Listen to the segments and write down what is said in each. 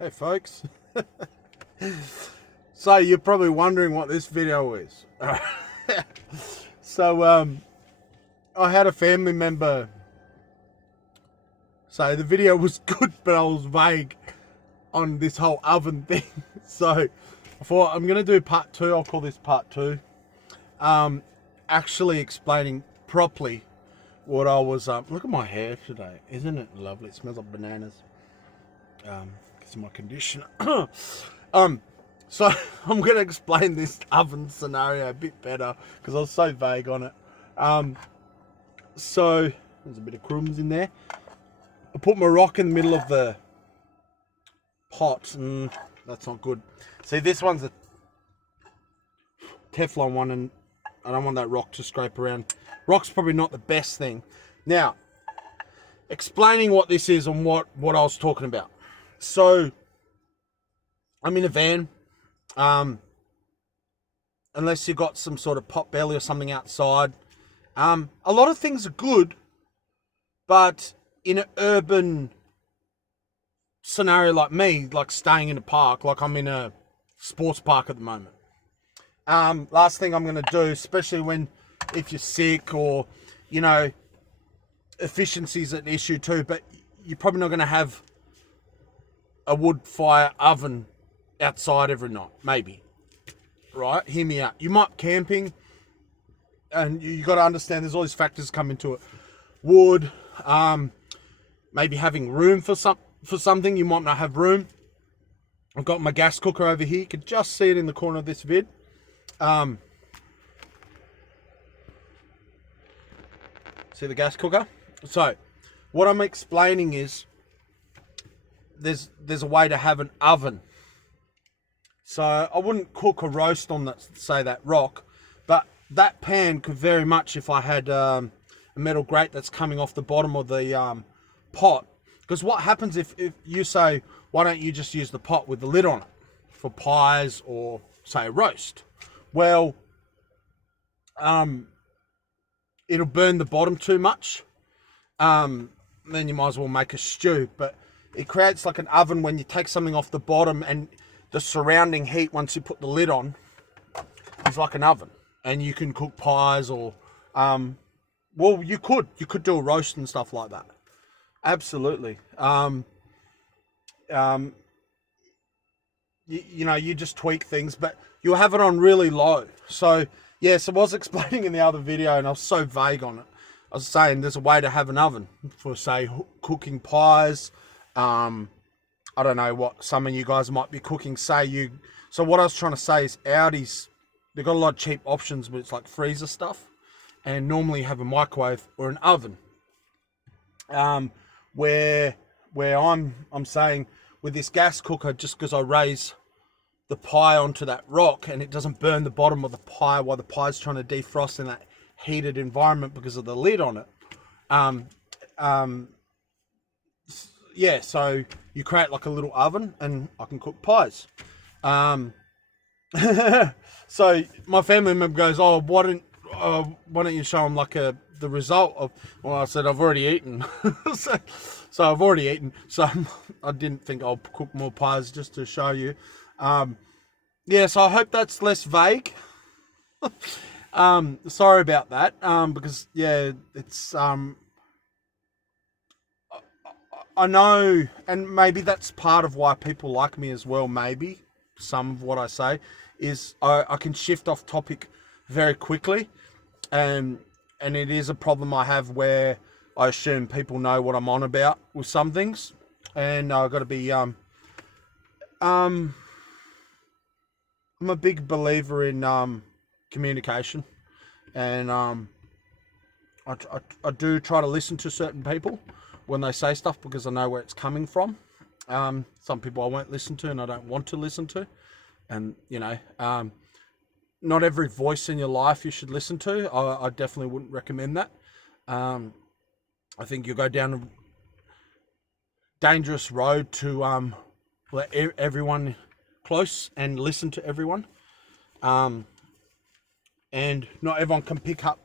Hey folks. So you're probably wondering what this video is. So I had a family member say the video was good, but I was vague on this whole oven thing. So I thought I'm gonna do part 2. I'll call this part 2. Actually explaining properly what I was. Look at my hair today, isn't it lovely? It smells like bananas. It's my conditioner. So I'm going to explain this oven scenario a bit better because I was so vague on it. So there's a bit of crumbs in there. I put my rock in the middle of the pot, and that's not good. See, this one's a Teflon one, and I don't want that rock to scrape around. Rock's probably not the best thing. Now, explaining what this is and what I was talking about. So I'm in a van. Unless you got some sort of pot belly or something outside. A lot of things are good, but in an urban scenario like me, like staying in a park, like I'm in a sports park at the moment. Last thing I'm going to do, especially if you're sick or, you know, efficiency is an issue too, but you're probably not going to have a wood fire oven outside every night, maybe. Right? Hear me out. You might be camping, and you got to understand there's all these factors come into it. Wood, maybe having room for something. You might not have room. I've got my gas cooker over here. You can just see it in the corner of this vid. See the gas cooker? So, what I'm explaining is there's a way to have an oven. So I wouldn't cook a roast on that rock, but that pan could very much, if I had a metal grate that's coming off the bottom of the pot, because what happens if you say, why don't you just use the pot with the lid on it for pies or say a roast? Well, it'll burn the bottom too much. Then you might as well make a stew, but it creates like an oven when you take something off the bottom, and the surrounding heat once you put the lid on is like an oven, and you can cook pies or, well, you could do a roast and stuff like that. Absolutely. You know, you just tweak things, but you'll have it on really low. So yes, I was explaining in the other video, and I was so vague on it. I was saying there's a way to have an oven for, say, cooking pies. I don't know what some of you guys might be cooking. So what I was trying to say is Audi's, they've got a lot of cheap options, but it's like freezer stuff, and normally you have a microwave or an oven. Where I'm saying with this gas cooker, just because I raise the pie onto that rock and it doesn't burn the bottom of the pie while the pie's trying to defrost in that heated environment because of the lid on it. Yeah, so you create like a little oven, and I can cook pies. So my family member goes, "Oh, why don't you show them like the result of?" Well, I said I've already eaten, so I've already eaten. So I didn't think I'll cook more pies just to show you. Yeah, so I hope that's less vague. Sorry about that. Because yeah, it's I know, and maybe that's part of why people like me as well. Maybe some of what I say is I can shift off topic very quickly, and it is a problem I have where I assume people know what I'm on about with some things, and I've got to be I'm a big believer in communication, and I do try to listen to certain people when they say stuff because I know where it's coming from. Some people I won't listen to and I don't want to listen to. And, you know, not every voice in your life you should listen to. I definitely wouldn't recommend that. I think you'll go down a dangerous road to let everyone close and listen to everyone. And not everyone can pick up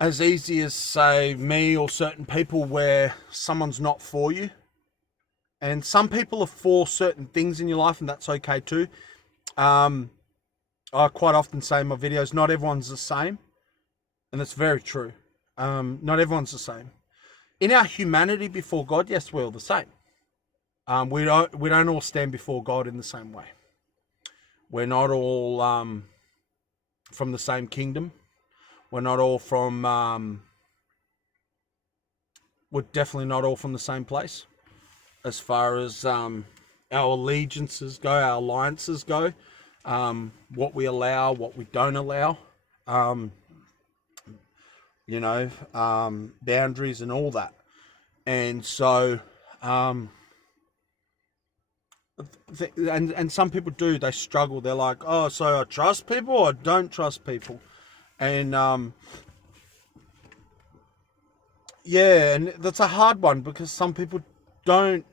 as easy as, say, me or certain people where someone's not for you And some people are for certain things in your life, and that's okay too. I quite often say in my videos, not everyone's the same. And that's very true. Not everyone's the same. In our humanity before God, yes, we're all the same. We don't all stand before God in the same way. We're not all from the same kingdom. We're not all from... we're definitely not all from the same place. As far as our allegiances go, our alliances go, what we allow, what we don't allow, boundaries and all that. And so, and some people do, they struggle. They're like, oh, so I trust people or I don't trust people? And, yeah, and that's a hard one because some people don't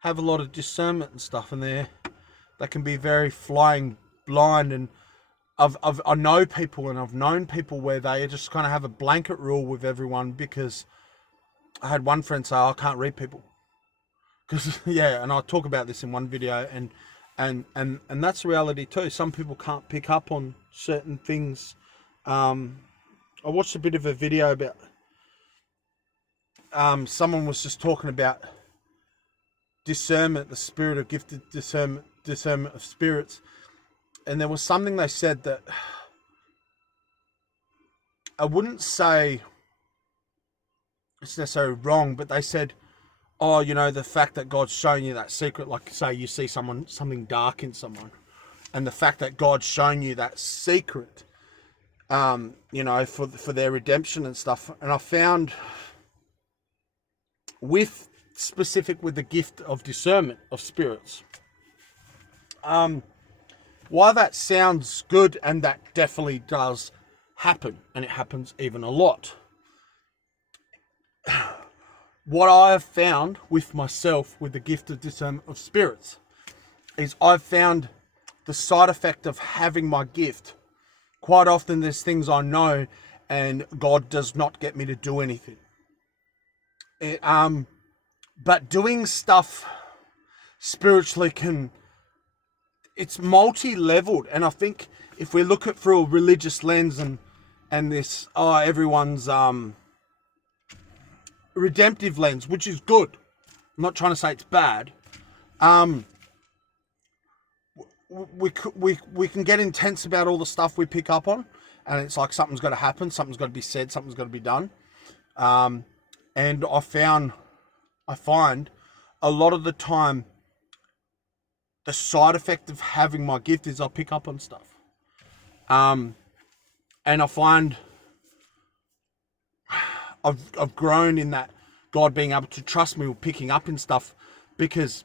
have a lot of discernment and stuff, and they can be very flying blind. And I know people, and I've known people where they just kind of have a blanket rule with everyone, because I had one friend say, oh, I can't read people. Because, yeah, and I talk about this in one video, and that's reality too. Some people can't pick up on certain things. I watched a bit of a video about, someone was just talking about discernment, the spirit of gifted discernment of spirits. And there was something they said that I wouldn't say it's necessarily wrong, but they said, oh, the fact that God's showing you that secret, like say you see something dark in someone, and the fact that God's shown you that secret, for their redemption and stuff. And I found with the gift of discernment of spirits, while that sounds good, and that definitely does happen, and it happens even a lot, what I have found with myself with the gift of discernment of spirits is I've found the side effect of having my gift. Quite often there's things I know and God does not get me to do anything. But doing stuff spiritually it's multi-leveled. And I think if we look at through a religious lens and this, everyone's redemptive lens, which is good. I'm not trying to say it's bad. We can get intense about all the stuff we pick up on, and it's like something's got to happen, something's got to be said, something's got to be done. And I find a lot of the time the side effect of having my gift is I pick up on stuff. And I find I've grown in that, God being able to trust me with picking up in stuff, because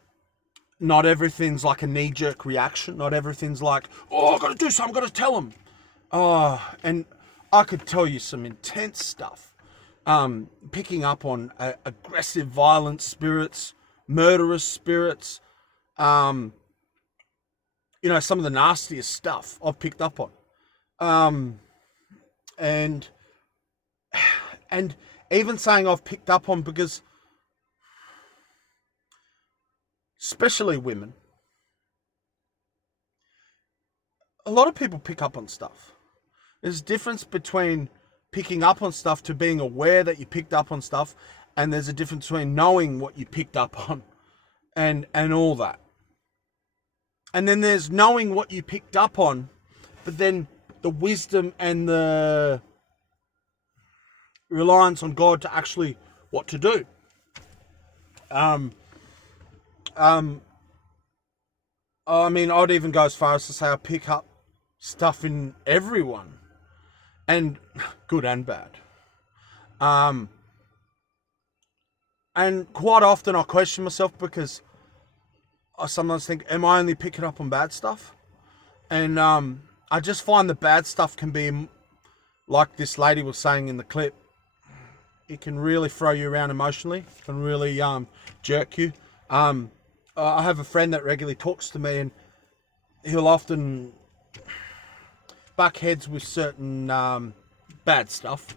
not everything's like a knee-jerk reaction. Not everything's like, oh, I've got to do something, I've got to tell them. And I could tell you some intense stuff. Picking up on aggressive, violent spirits, murderous spirits, some of the nastiest stuff I've picked up on. And even saying I've picked up on, because especially women, a lot of people pick up on stuff. There's a difference between picking up on stuff to being aware that you picked up on stuff, and there's a difference between knowing what you picked up on and all that. And then there's knowing what you picked up on, but then the wisdom and the reliance on God to actually what to do. I'd even go as far as to say I pick up stuff in everyone, and good and bad. And quite often I question myself, because I sometimes think, am I only picking up on bad stuff? And I just find the bad stuff can be, like this lady was saying in the clip, it can really throw you around emotionally. It can really jerk you. I have a friend that regularly talks to me, and he'll often buck heads with certain bad stuff.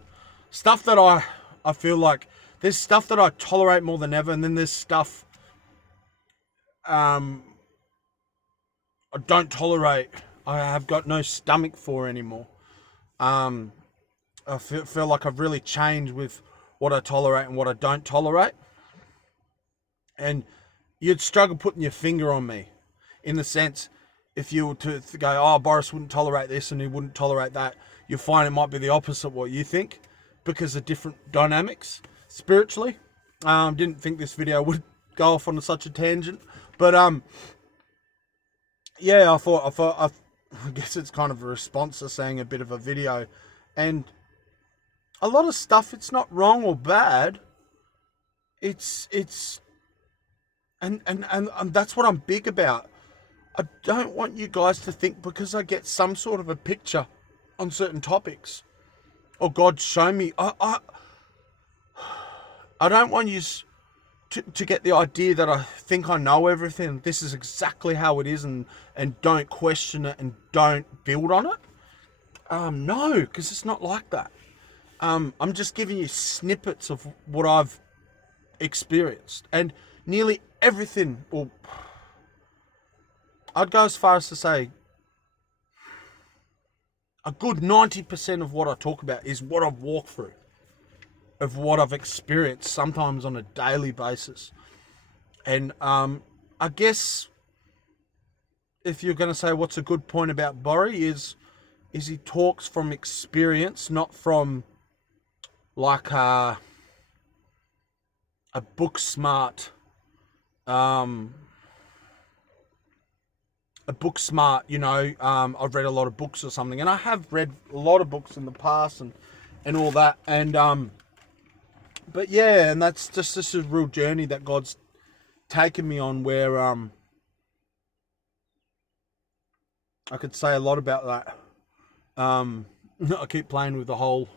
Stuff that I feel like, there's stuff that I tolerate more than ever, and then there's stuff I don't tolerate. I have got no stomach for anymore. I feel like I've really changed with what I tolerate and what I don't tolerate. And you'd struggle putting your finger on me, in the sense, if you were to go, oh, Boris wouldn't tolerate this and he wouldn't tolerate that, you'll find it might be the opposite of what you think, because of different dynamics spiritually. Didn't think this video would go off on such a tangent, but yeah, I guess it's kind of a response to saying a bit of a video, and a lot of stuff, it's not wrong or bad. It's and that's what I'm big about. I don't want you guys to think because I get some sort of a picture on certain topics, or God show me. I don't want you to get the idea that I think I know everything. This is exactly how it is, and don't question it and don't build on it. No, because it's not like that. I'm just giving you snippets of what I've experienced, and nearly everything, well, I'd go as far as to say a good 90% of what I talk about is what I've walked through, of what I've experienced, sometimes on a daily basis. And I guess if you're going to say what's a good point about Borry is he talks from experience, not from like a book smart, I've read a lot of books or something, and I have read a lot of books in the past and all that, and but yeah, and that's just a real journey that God's taken me on, where I could say a lot about that. I keep playing with the hole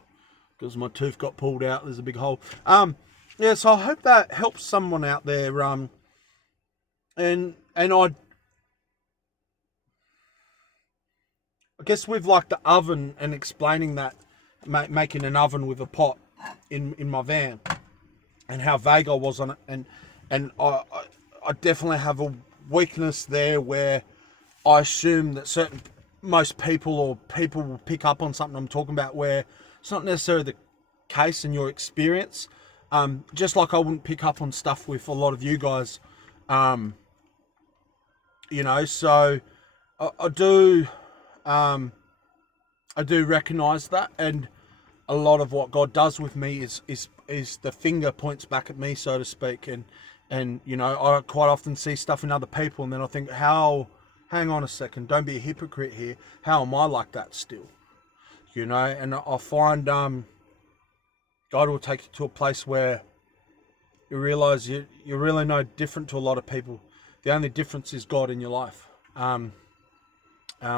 because my tooth got pulled out. There's a big hole. Yeah, so I hope that helps someone out there. And I guess with like the oven and explaining that, making an oven with a pot in my van, and how vague I was on it, and I definitely have a weakness there where I assume that most people will pick up on something I'm talking about, where it's not necessarily the case in your experience. Just like I wouldn't pick up on stuff with a lot of you guys, so I do recognize that, and a lot of what God does with me is the finger points back at me, so to speak, and I quite often see stuff in other people, and then I think, hang on a second, don't be a hypocrite here. How am I like that still? And I find God will take you to a place where you realize you're really no different to a lot of people. The only difference is God in your life.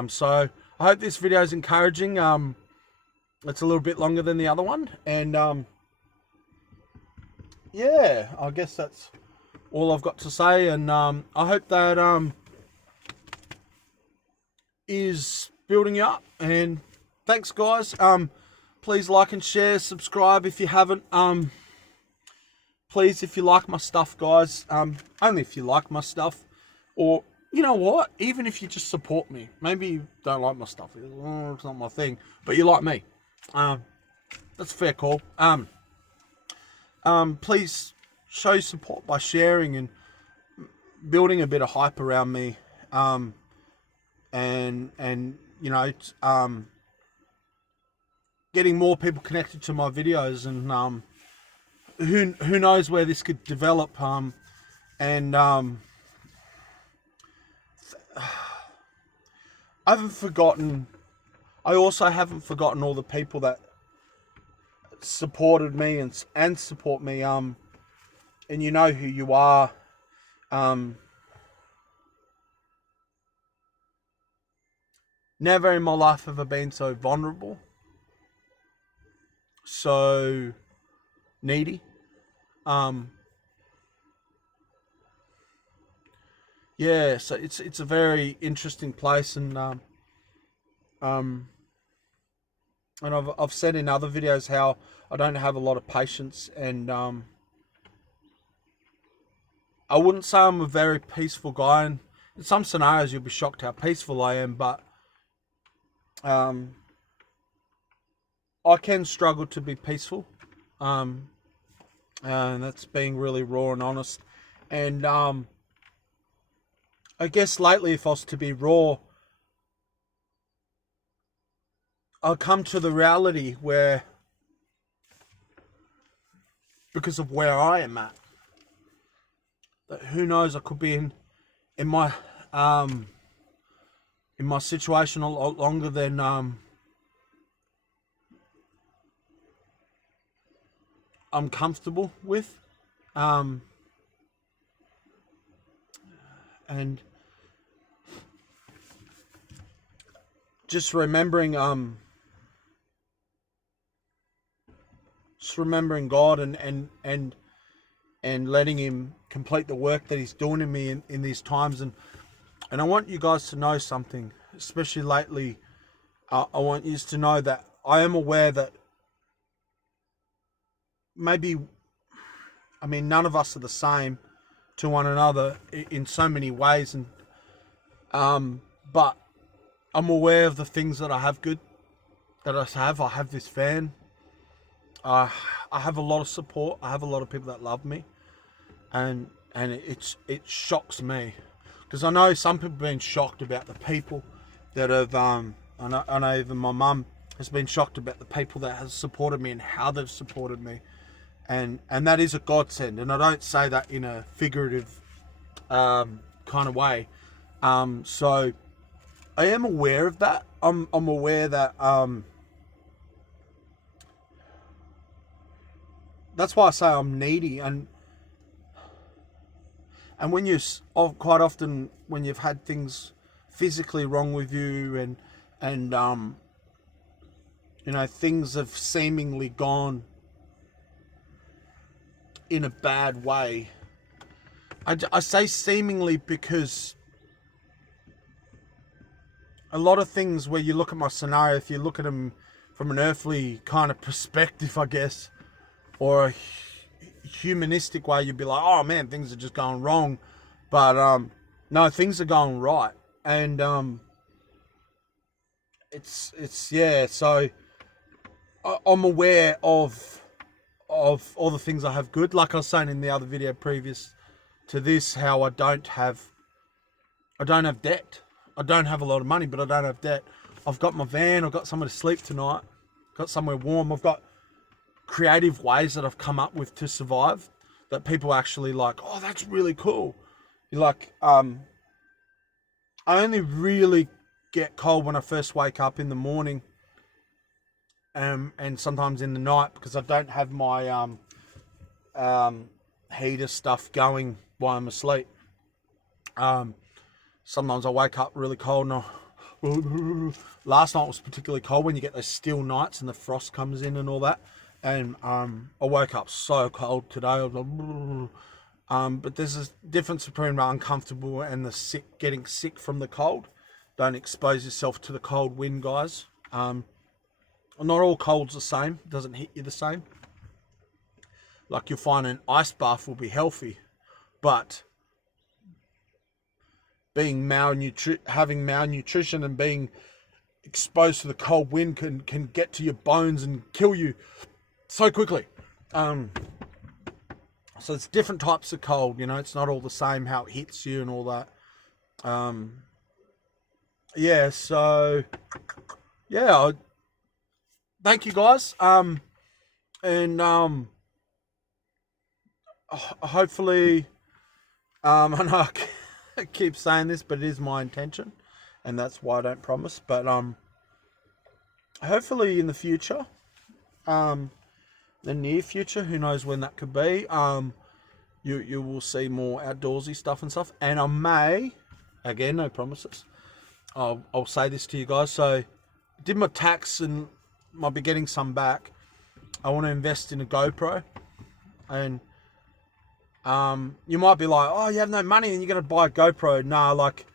So I hope this video is encouraging. It's a little bit longer than the other one, and yeah, I guess that's all I've got to say, and I hope that is building you up, and thanks guys. Please like and share, subscribe if you haven't. Please, if you like my stuff, guys, only if you like my stuff, or you know what, even if you just support me. Maybe you don't like my stuff, it's not my thing, but you like me. That's a fair call. Please show support by sharing and building a bit of hype around me, and getting more people connected to my videos, and who knows where this could develop, and I also haven't forgotten all the people that supported me and support me, and you know who you are. Never in my life have I been so vulnerable, so needy. Yeah, so it's a very interesting place, and I've said in other videos how I don't have a lot of patience, and I wouldn't say I'm a very peaceful guy, and in some scenarios you'll be shocked how peaceful I am, but I can struggle to be peaceful, and that's being really raw and honest. And I guess lately, if I was to be raw, I'll come to the reality where, because of where I am at, that who knows, I could be in my situation a lot longer than I'm comfortable with, and just remembering God, and letting Him complete the work that He's doing in me in these times. And I want you guys to know something, especially lately. I want you to know that I am aware that maybe, I mean, none of us are the same to one another in so many ways, and but I'm aware of the things that I have good, that I have this van. I have a lot of support. I have a lot of people that love me, and it shocks me, because I know some people have been shocked about the people that have I know even my mum has been shocked about the people that have supported me and how they've supported me, and that is a godsend. And I don't say that in a figurative kind of way. So I am aware of that. I'm aware that that's why I say I'm needy. And when you, quite often when you've had things physically wrong with you, and you know, things have seemingly gone in a bad way. I say seemingly because a lot of things, where you look at my scenario, if you look at them from an earthly kind of perspective, I guess, or a humanistic way, you'd be like, oh man, things are just going wrong. But no, things are going right. And it's yeah, so I'm aware of all the things I have good. Like I was saying in the other video previous to this, how I don't have debt. I don't have a lot of money, but I don't have debt. I've got my van. I've got somewhere to sleep tonight. Got somewhere warm. I've got creative ways that I've come up with to survive, that people actually like, oh, that's really cool. You're like, I only really get cold when I first wake up in the morning, and sometimes in the night, because I don't have my heater stuff going while I'm asleep. Sometimes I wake up really cold, and last night was particularly cold, when you get those still nights and the frost comes in and all that. And I woke up so cold today. I was like, but there's a difference between uncomfortable and the getting sick from the cold. Don't expose yourself to the cold wind, guys. Not all cold's the same. It doesn't hit you the same. Like, you'll find an ice bath will be healthy, but having malnutrition and being exposed to the cold wind can get to your bones and kill you so quickly. So it's different types of cold, you know, it's not all the same, how it hits you and all that. Yeah, so yeah, thank you guys. And hopefully, I know I keep saying this, but it is my intention, and that's why I don't promise. But hopefully in the future, the near future, who knows when that could be, you will see more outdoorsy stuff and stuff. And I may, again, no promises, I'll say this to you guys. So I did my tax and might be getting some back. I want to invest in a GoPro. And you might be like, oh, you have no money and you're going to buy a GoPro. Nah, like,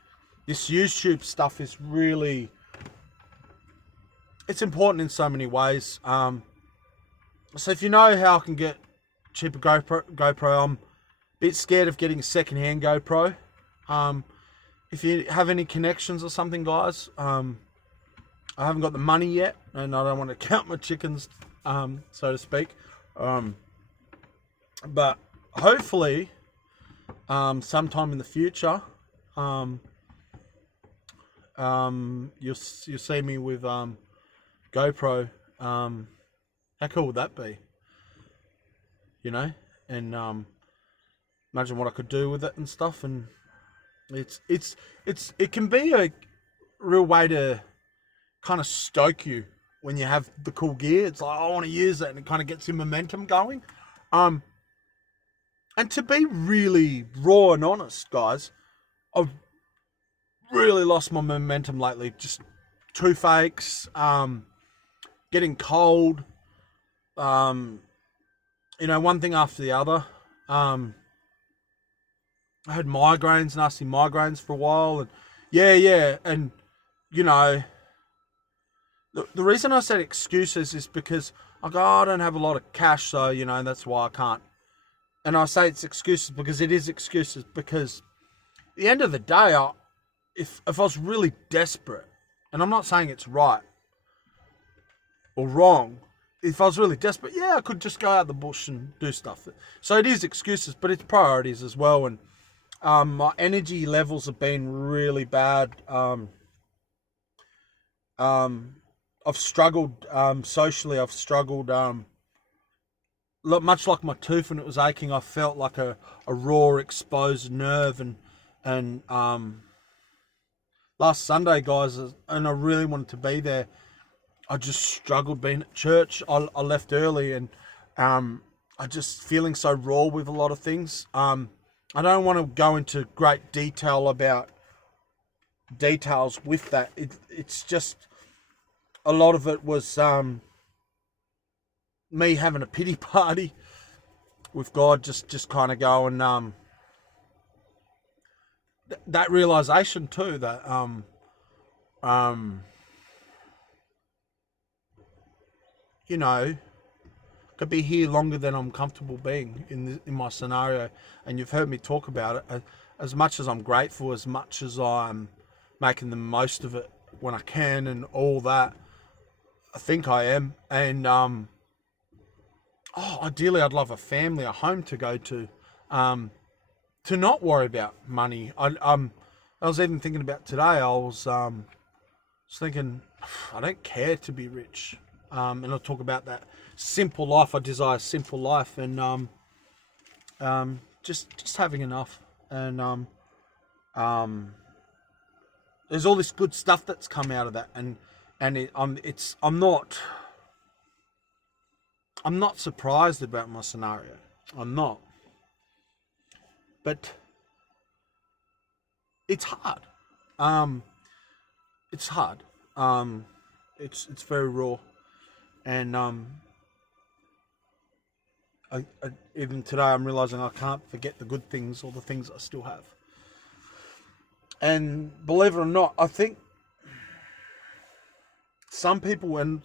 this YouTube stuff is really, it's important in so many ways. So if you know how I can get cheaper GoPro, I'm bit scared of getting a second-hand GoPro. If you have any connections or something, guys, I haven't got the money yet, and I don't want to count my chickens, so to speak. But hopefully, sometime in the future, you'll see me with GoPro. How cool would that be? You know, and imagine what I could do with it and stuff. And it can be a real way to kind of stoke you when you have the cool gear. It's like, I want to use it, and it kind of gets your momentum going. And to be really raw and honest, guys, I've really lost my momentum lately. Just toothaches, getting cold, one thing after the other. I had migraines, nasty migraines for a while, and and the reason I said excuses is because I don't have a lot of cash, so that's why I can't. And I say it's excuses because it is excuses, because at the end of the day, if I was really desperate, and I'm not saying it's right or wrong, if I was really desperate, I could just go out the bush and do stuff. So it is excuses, but it's priorities as well. And my energy levels have been really bad. I've struggled socially. I've struggled much like my tooth when it was aching. I felt like a raw, exposed nerve, and last Sunday, guys, and I really wanted to be there. I just struggled being at church. I left early, and I just feeling so raw with a lot of things. I don't want to go into great detail about details with that. It's just a lot of it was me having a pity party with God, just kind of going, that realization too, that could be here longer than I'm comfortable being in my scenario. And you've heard me talk about it. As much as I'm grateful, as much as I'm making the most of it when I can and all that, I think I am. And ideally, I'd love a family, a home to go to not worry about money. I was even thinking about today. I was thinking, I don't care to be rich. And I'll talk about that simple life. I desire a simple life, and just having enough. And there's all this good stuff that's come out of that, and I'm not surprised about my scenario. I'm not. But it's hard. It's hard. It's very raw. And even today I'm realizing I can't forget the good things or the things I still have. And believe it or not, I think some people, and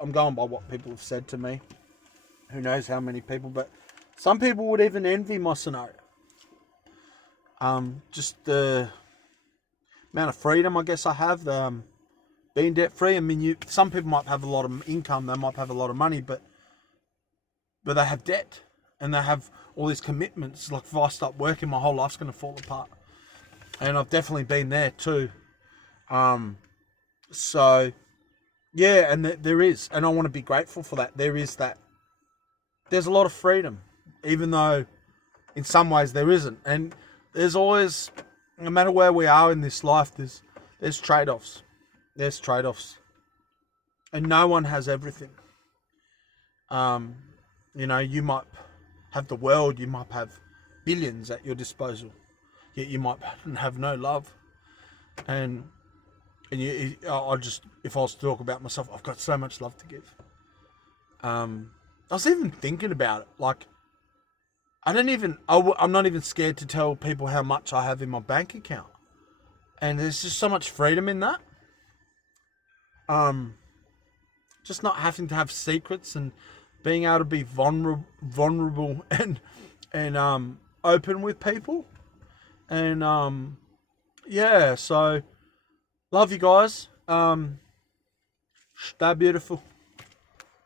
I'm going by what people have said to me, who knows how many people, but some people would even envy my scenario. Just the amount of freedom I guess I have, being debt free. I mean, some people might have a lot of income, they might have a lot of money, but they have debt, and they have all these commitments. Like, if I stop working, my whole life's going to fall apart. And I've definitely been there too. So yeah, and there is, and I want to be grateful for that. There's a lot of freedom, even though in some ways there isn't. And there's always, no matter where we are in this life, there's trade-offs. There's trade-offs. And no one has everything. You might have the world, you might have billions at your disposal, yet you might have no love. And if I was to talk about myself, I've got so much love to give. I was even thinking about it. Like, I'm not even scared to tell people how much I have in my bank account. And there's just so much freedom in that. Just not having to have secrets and being able to be vulnerable and open with people. And yeah, so love you guys. Stay beautiful.